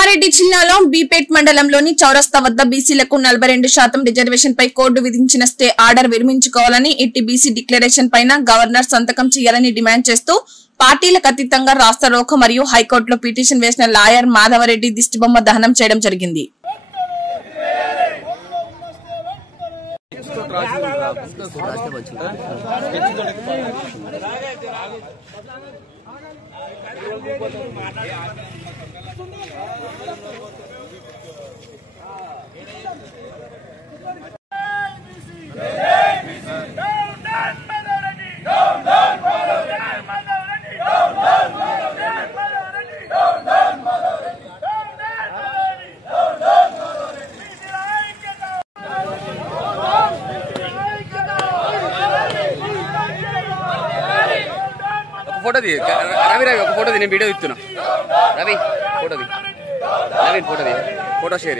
కామారెడ్డి జిల్లాలో బీపేట్ మండలంలోని చౌరస్తా వద్ద బీసీలకు 42% రిజర్వేషన్ పై కోర్టు విధించిన స్టే ఆర్డర్ విరమించుకోవాలని ఇట్టి బీసీ డిక్లరేషన్ పైన గవర్నర్ సంతకం చేయాలని డిమాండ్ చేస్తూ పార్టీలకు అతీతంగా రాస్తారోకో మరియు హైకోర్టులో పిటిషన్ వేసిన లాయర్ మాధవరెడ్డి దిష్టిబొమ్మ దహనం చేయడం జరిగింది. फोटो दी रवि रवि फोटो दी वीडियो इतना रवि फोटो दी नवीन फोटो दी फोटो शेयर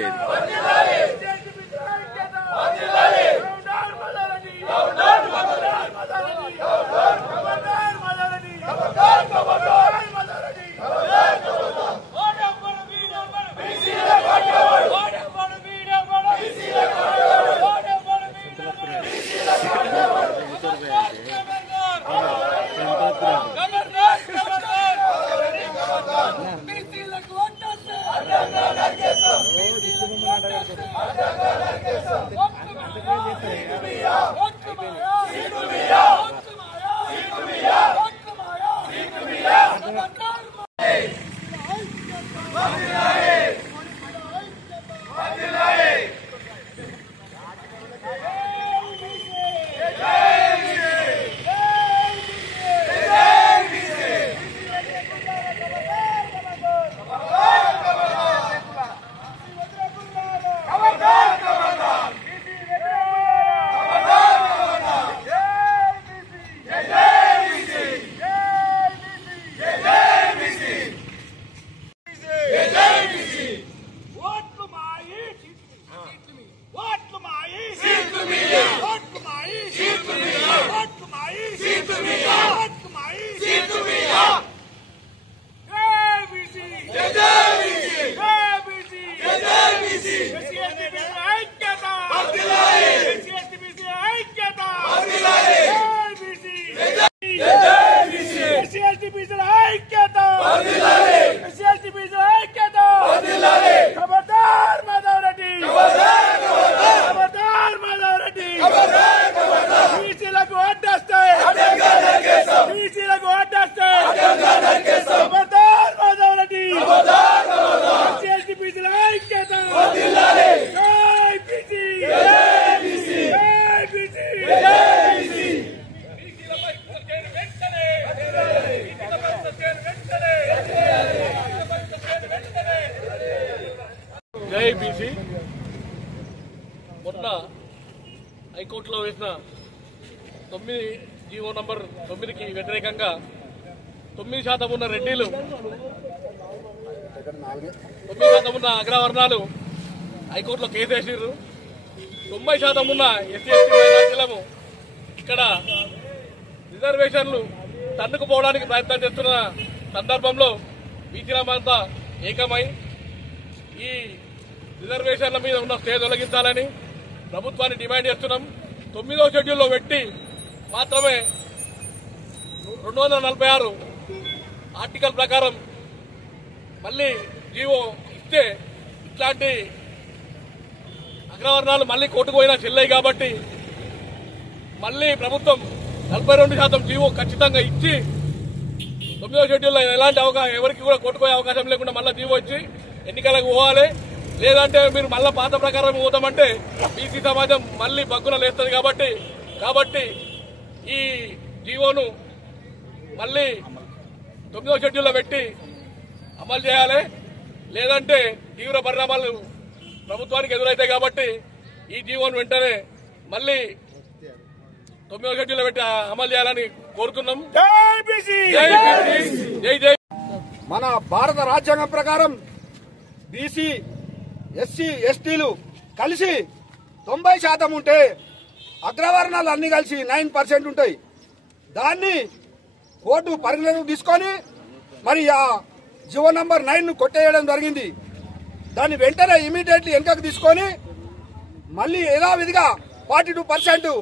జై బీసీ మొన్న హైకోర్టులో వేసిన 9 జీవో నంబర్ 9కి వ్యతిరేకంగా 9% ఉన్న రెడ్డిలు 9% ఉన్న అగ్రవర్ణాలు హైకోర్టులో కేసు వేసిర్రు. 90% ఉన్న ఎస్సీ ఎస్టీ మైనారిటీలము ఇక్కడ రిజర్వేషన్లు తన్నుకుపోవడానికి ప్రయత్నం చేస్తున్న సందర్భంలో బీసీలమంతా ఏకమై ఈ రిజర్వేషన్ల మీద ఉన్న స్టే తొలగించాలని ప్రభుత్వాన్ని డిమాండ్ చేస్తున్నాం. 9వ షెడ్యూల్లో పెట్టి మాత్రమే 246 ఆర్టికల్ ప్రకారం మళ్లీ జీవో ఇస్తే ఇట్లాంటి అగ్రవర్ణాలు మళ్లీ కోర్టుకు పోయినా చెల్లయి కాబట్టి మళ్లీ ప్రభుత్వం 42% జీవో ఖచ్చితంగా ఇచ్చి 9వ షెడ్యూల్లో ఎలాంటి ఎవరికి కూడా కోర్టుకు అవకాశం లేకుండా మళ్ళీ జీవో ఇచ్చి ఎన్నికలకు పోవాలి. లేదంటే మీరు మళ్ళా పాత ప్రకారం పోతామంటే బీసీ సమాజం మళ్లీ బగ్గున లేస్తుంది. కాబట్టి ఈ జీవోను మళ్లీ 9వ షెడ్యూల్లో పెట్టి అమలు చేయాలి. లేదంటే తీవ్ర పరిణామాలు ప్రభుత్వానికి ఎదురైతాయి. కాబట్టి ఈ జీవోను వెంటనే మళ్లీ 9వ షెడ్యూల్లో పెట్టి అమలు చేయాలని కోరుతున్నాం. జై జై. మన భారత రాజ్యాంగం ప్రకారం బీసీ ఎస్సీ ఎస్టీలు కలిసి 90% ఉంటే అగ్రవర్ణాలు అన్ని కలిసి 9% ఉంటాయి. దాన్ని కోర్టు పరిగణలోకి తీసుకొని మరి ఆ జీవో నంబర్ 9 ను కొట్టేయడం జరిగింది. దాన్ని వెంటనే ఇమీడియట్లీ వెనుకకు తీసుకొని మళ్ళీ యథావిధిగా 42%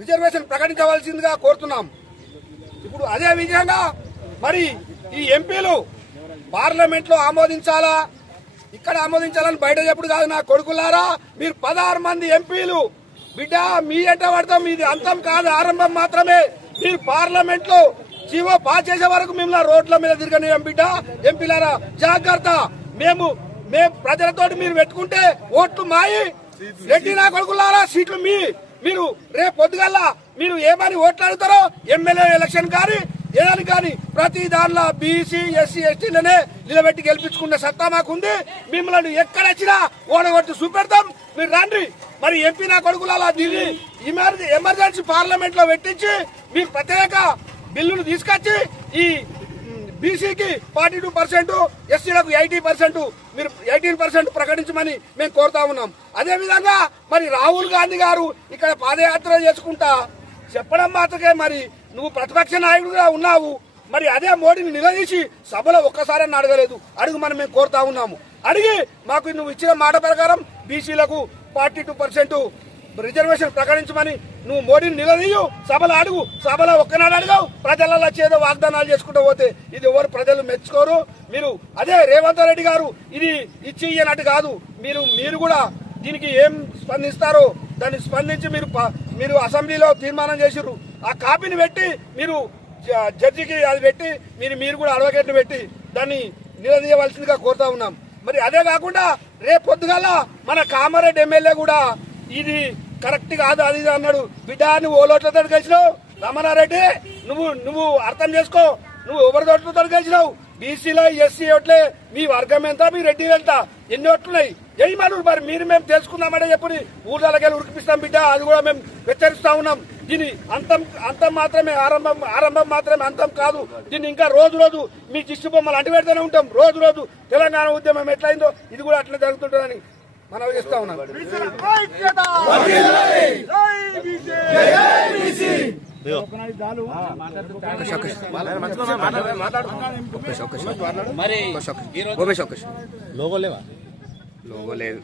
రిజర్వేషన్ ప్రకటించవలసిందిగా కోరుతున్నాం. ఇప్పుడు అదే విధంగా మరి ఈ ఎంపీలు పార్లమెంట్ లో ఆమోదించాలా, ఇక్కడ ఆమోదించాలని బయట చెప్పుడు కాదు. నా కొడుకులారా, మీరు 16 మంది ఎంపీలు బిడ్డ మీ ఎంట పడతాం. ఇది అంతం కాదు, ఆరంభం మాత్రమే. మీరు పార్లమెంట్ లో జీవో పాస్ చేసే వరకు మిమ్మల్ని రోడ్ల మీద తిరగనియం బిడ్డ. ఎంపీలారా జాగ్రత్త. మేము ప్రజలతోటి మీరు పెట్టుకుంటే ఓట్లు మాయి. రెడ్డి నా కొడుకులారా, సీట్లు మీరు రేపు పొద్దుగల్లా మీరు ఏమని ఓట్లు అడుగుతారో ఎమ్మెల్యే ఎలక్షన్ కానీ ఏదానికి కానీ ప్రతి దానిలో బీసీ ఎస్సీ ఎస్టీలనే నిలబెట్టి గెలిపించుకునే సత్తా మాకుంది. మిమ్మల్ని ఎక్కడొచ్చినా ఓడగొట్టి చూపెడతాం. మీరు రండి. మరి ఎంపీ నా కొడుకులారా, దీన్ని ఎమర్జెన్సీ పార్లమెంట్ లో పెట్టించి మీరు ప్రత్యేక బిల్లును తీసుకొచ్చి ఈ బీసీకి 42%, ఎస్సీలకు 80%, మీరు 18% ప్రకటించమని మేము కోరుతా ఉన్నాం. అదేవిధంగా మరి రాహుల్ గాంధీ గారు ఇక్కడ పాదయాత్ర చేసుకుంటా చెప్పడం మాత్రమే మరి నువ్వు ప్రతిపక్ష నాయకుడిగా ఉన్నావు. మరి అదే మోడీని నిలదీసి సభలో ఒక్కసారి అడగలేదు. అడుగుమని మేము కోరుతా ఉన్నాము. అడిగి మాకు నువ్వు ఇచ్చిన మాట ప్రకారం బీసీలకు 42% రిజర్వేషన్ ప్రకటించమని నువ్వు మోడీని నిలదీయు. సభలో అడుగు. సభలో ఒక్కనాడు అడగవు. ప్రజలలో చేదో వాగ్దానాలు చేసుకుంటూ పోతే ఇది ఎవరు ప్రజలు మెచ్చుకోరు. మీరు అదే రేవంత్ రెడ్డి గారు ఇది ఇచ్చి ఇయ్యనట్టు కాదు. మీరు కూడా దీనికి ఏం స్పందిస్తారో దాన్ని స్పందించి మీరు అసెంబ్లీలో తీర్మానం చేసిర్రు. ఆ కాపీని పెట్టి మీరు జడ్జికి అది పెట్టి మీరు కూడా అడ్వకేట్ పెట్టి దాన్ని నిలదీయవలసిందిగా కోరుతా ఉన్నాం. మరి అదే కాకుండా రేపు పొద్దుగల మన కామారెడ్డి ఎమ్మెల్యే కూడా ఇది కరెక్ట్ కాదు అది అన్నాడు. బిడ్డ నువ్వు ఓలోట్లతో గెలిచినావు. రమణారెడ్డి నువ్వు అర్థం చేసుకో. నువ్వు ఎవరి ఓట్లతో గెలిచినావు. బీసీలో ఎస్సీ ఓట్లే మీ వర్గం ఎంత, మీ రెడ్డి ఎంత, ఎన్ని ఓట్లున్నాయి ఏమను. మరి మేము తెలుసుకుందామంటే చెప్పి ఊర్లకి ఉరికిపిస్తాం బిడ్డ. అది కూడా మేము హెచ్చరిస్తా ఉన్నాం. దీని అంతం మాత్రమే ఆరంభం మాత్రమే, అంతం కాదు. దీన్ని ఇంకా రోజు మీ దిష్టి బొమ్మలు అంటి పెడుతూనే ఉంటాం. రోజు తెలంగాణ ఉద్యమం ఎట్లయిందో ఇది కూడా అట్లా జరుగుతుంటుందని మనం చేస్తా ఉన్నాం. లోగో లేదు.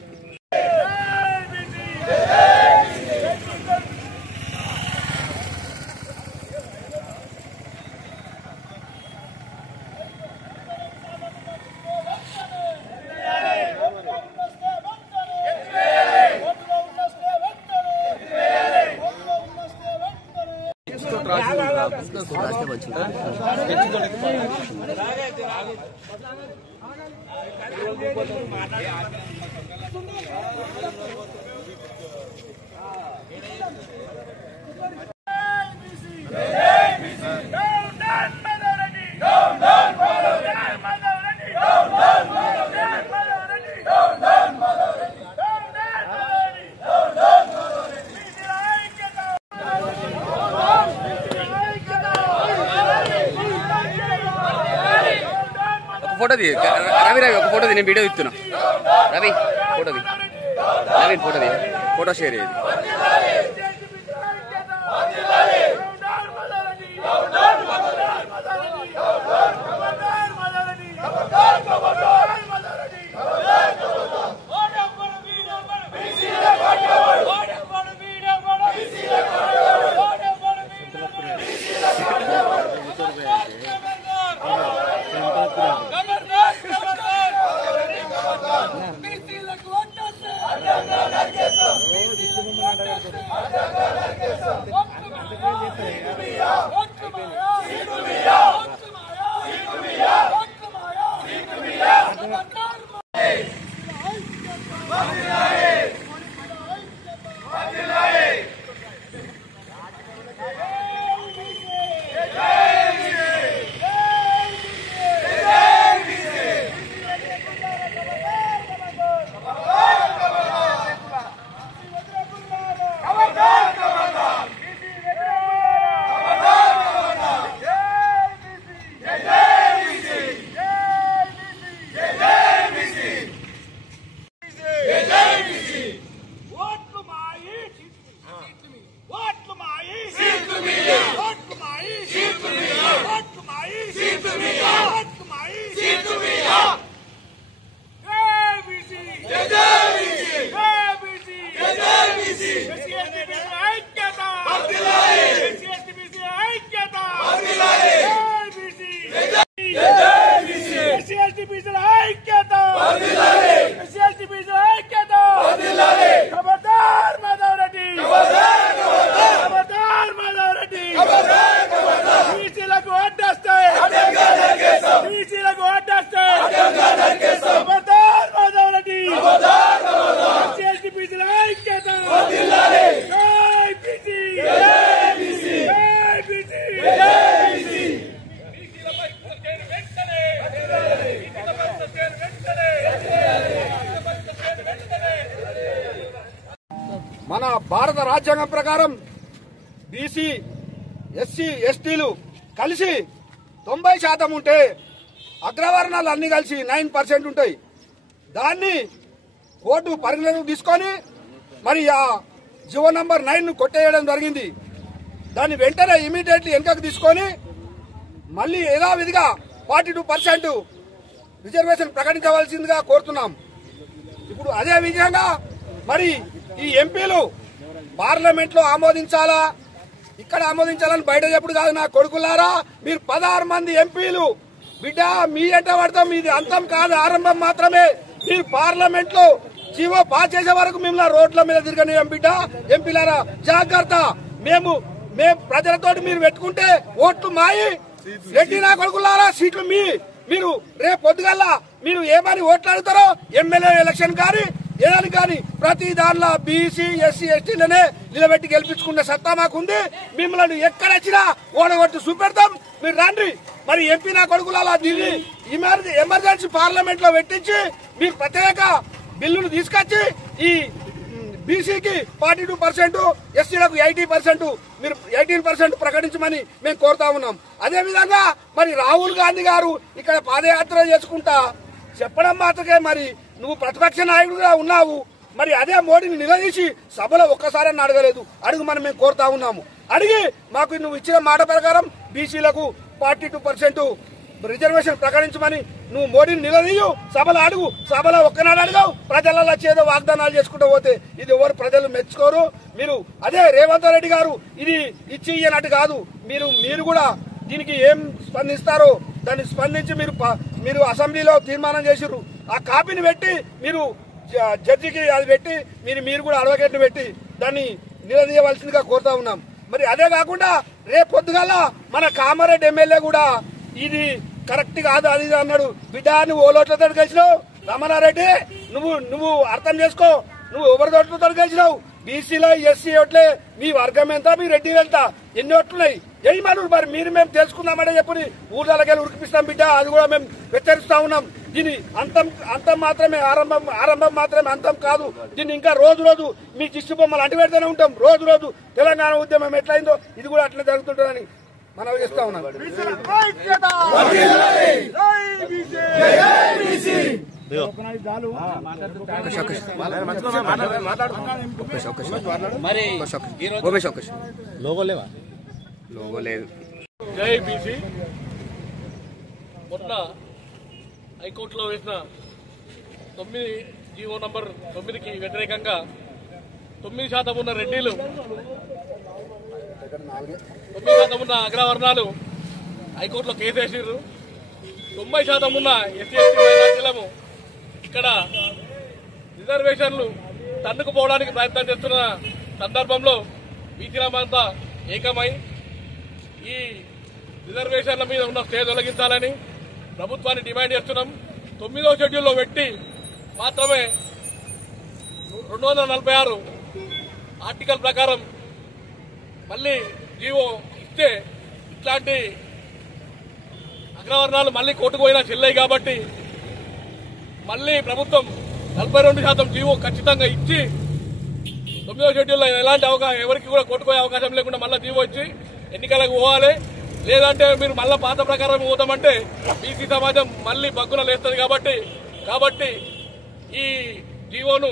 ఫోటో ది రవి ఒక ఫోటో ది. నేను వీడియో ఇస్తున్నా. Ravi photo the. Naveen photo the. Photo share చేయండి. బీసీలకు మన భారత రాజ్యాంగం ప్రకారం బీసీ ఎస్సీ ఎస్టీలు కలిసి 90% ఉంటే అగ్రవర్ణాలు అన్ని కలిసి 9% ఉంటాయి. దాన్ని కోర్టు పరిగణలోకి తీసుకొని మరి ఆ జీవో నంబర్ 9 కొట్టేయడం జరిగింది. దాన్ని వెంటనే ఇమీడియట్లీ వెనుకకు తీసుకొని మళ్ళీ యథావిధిగా 42% రిజర్వేషన్ ప్రకటించవలసిందిగా కోరుతున్నాం. ఇప్పుడు అదే విధంగా మరి ఈ ఎంపీలు పార్లమెంట్ లో ఆమోదించాలా, ఇక్కడ ఆమోదించాలని బయట చెప్పుడు కాదు. నా కొడుకులారా, మీరు 16 మంది ఎంపీలు బిడ్డ మీ ఎంట పడతాం. ఇది అంతం కాదు, ఆరంభం మాత్రమే. మీరు పార్లమెంట్ లో జీవో పాస్ చేసే వరకు మిమ్మల్ని రోడ్ల మీద తిరగనియం బిడ్డ. ఎంపీలారా జాగ్రత్త. మేము ప్రజలతోటి మీరు పెట్టుకుంటే ఓట్లు మాయి. రెడ్డి నా కొడుకులారా, సీట్లు మీరు రేపు పొద్దుగల్లా మీరు ఏమని ఓట్లు అడుగుతారో ఎమ్మెల్యే ఎలక్షన్ కానీ ఏదానికి కానీ ప్రతి దానిలో బీసీ ఎస్సీ ఎస్టీలనే నిలబెట్టి గెలిపించుకునే సత్తా మాకుంది. మిమ్మల్ని ఎక్కడొచ్చినా ఓడగొట్టి చూపెడతాం. మీరు రండి. మరి ఎంపీ నా కొడుకులారా, దీన్ని ఎమర్జెన్సీ పార్లమెంట్ లో పెట్టించి మీరు ప్రత్యేక బిల్లును తీసుకొచ్చి ఈ బీసీకి 42%, ఎస్సీలకు 80%, మీరు 18% ప్రకటించమని మేము కోరుతా ఉన్నాం. అదేవిధంగా మరి రాహుల్ గాంధీ గారు ఇక్కడ పాదయాత్ర చేసుకుంటా చెప్పడం మాత్రమే మరి నువ్వు ప్రతిపక్ష నాయకుడిగా ఉన్నావు. మరి అదే మోడీని నిలదీసి సభలో ఒక్కసారి అడగలేదు. అడుగుమని మేము కోరుతా ఉన్నాము. అడిగి మాకు నువ్వు ఇచ్చిన మాట ప్రకారం బీసీలకు 42% రిజర్వేషన్ ప్రకటించమని నువ్వు మోడీని నిలదీయు. సభలో అడుగు. సభలో ఒక్కనాడు అడగవు. ప్రజలలో చేదో వాగ్దానాలు చేసుకుంటూ పోతే ఇది ఎవరు ప్రజలు మెచ్చుకోరు. మీరు అదే రేవంత్ రెడ్డి గారు ఇది ఇచ్చి ఇయ్యనట్టు కాదు. మీరు కూడా దీనికి ఏం స్పందిస్తారో దాన్ని స్పందించి మీరు అసెంబ్లీలో తీర్మానం చేసిర్రు. ఆ కాపీని పెట్టి మీరు జడ్జికి అది పెట్టి మీరు కూడా అడ్వకేట్ ని పెట్టి దాన్ని నిలదీయవలసిందిగా కోరుతా ఉన్నాం. మరి అదే కాకుండా రేపు పొద్దుగల మన కామారెడ్డి ఎమ్మెల్యే కూడా ఇది కరెక్ట్ కాదు అది అన్నాడు. బిడ్డ నువ్వు ఓలోట్లతో కలిసినావు. రమణారెడ్డి నువ్వు అర్థం చేసుకో. నువ్వు ఎవరి ఓట్లతో కలిసినావు. బీసీలో ఎస్సీ ఓట్లే మీ వర్గం ఎంత, మీ రెడ్డి ఎంత, ఎన్ని ఓట్లున్నాయి ఏమను. మరి మేము తెలుసుకుందామంటే చెప్పి ఊళ్ళకి ఉరికిపిస్తాం బిడ్డ. అది కూడా మేము హెచ్చరిస్తా ఉన్నాం. దీని అంతం మాత్రమే ఆరంభం మాత్రమే, అంతం కాదు. దీన్ని ఇంకా రోజు మీ దిష్టి బొమ్మలు అంటి పెడుతూనే ఉంటాం. రోజు తెలంగాణ ఉద్యమం ఎట్లయిందో ఇది కూడా అట్లా జరుగుతుంటుందని మనం చేస్తా ఉన్నాం. లోగో లేదు. జై బీసీ. మొన్న హైకోర్టులో వేసిన 9 జీవో నంబర్ 9కి వ్యతిరేకంగా 9% ఉన్న రెడ్డిలు, 9% ఉన్న అగ్రవర్ణాలు హైకోర్టులో కేసు వేసిర్రు. 90% ఉన్న ఎస్సీ ఎస్టీ మైనార్టీలము ఇక్కడ రిజర్వేషన్లు తన్నుకుపోవడానికి ప్రయత్నం చేస్తున్న సందర్భంలో బీసీలమంతా ఏకమై ఈ రిజర్వేషన్ల మీద ఉన్న స్టే తొలగించాలని ప్రభుత్వాన్ని డిమాండ్ చేస్తున్నాం. 9వ షెడ్యూల్లో పెట్టి మాత్రమే 246 ఆర్టికల్ ప్రకారం మళ్లీ జీవో ఇస్తే ఇట్లాంటి అగ్రవర్ణాలు మళ్లీ కోర్టుకు పోయినా చెల్లయి. కాబట్టి మళ్లీ ప్రభుత్వం 42% జీవో ఖచ్చితంగా ఇచ్చి 9వ షెడ్యూల్లో ఎలాంటి ఎవరికి కూడా కోర్టుకుపోయే అవకాశం లేకుండా మళ్ళీ జీవో ఇచ్చి ఎన్నికలకు పోవాలి. లేదంటే మీరు మళ్ళా పాత ప్రకారం పోతామంటే బీసీ సమాజం మళ్లీ బగ్గున లేస్తుంది. కాబట్టి ఈ జీవోను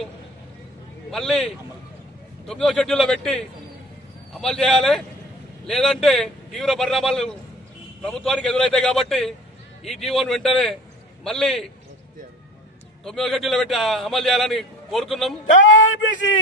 మళ్లీ 9వ షెడ్యూల్లో పెట్టి అమలు చేయాలి. లేదంటే తీవ్ర పరిణామాలు ప్రభుత్వానికి ఎదురైతాయి. కాబట్టి ఈ జీవోను వెంటనే మళ్లీ 9వ షెడ్యూల్లో పెట్టి అమలు చేయాలని కోరుతున్నాం. జై బీసీ.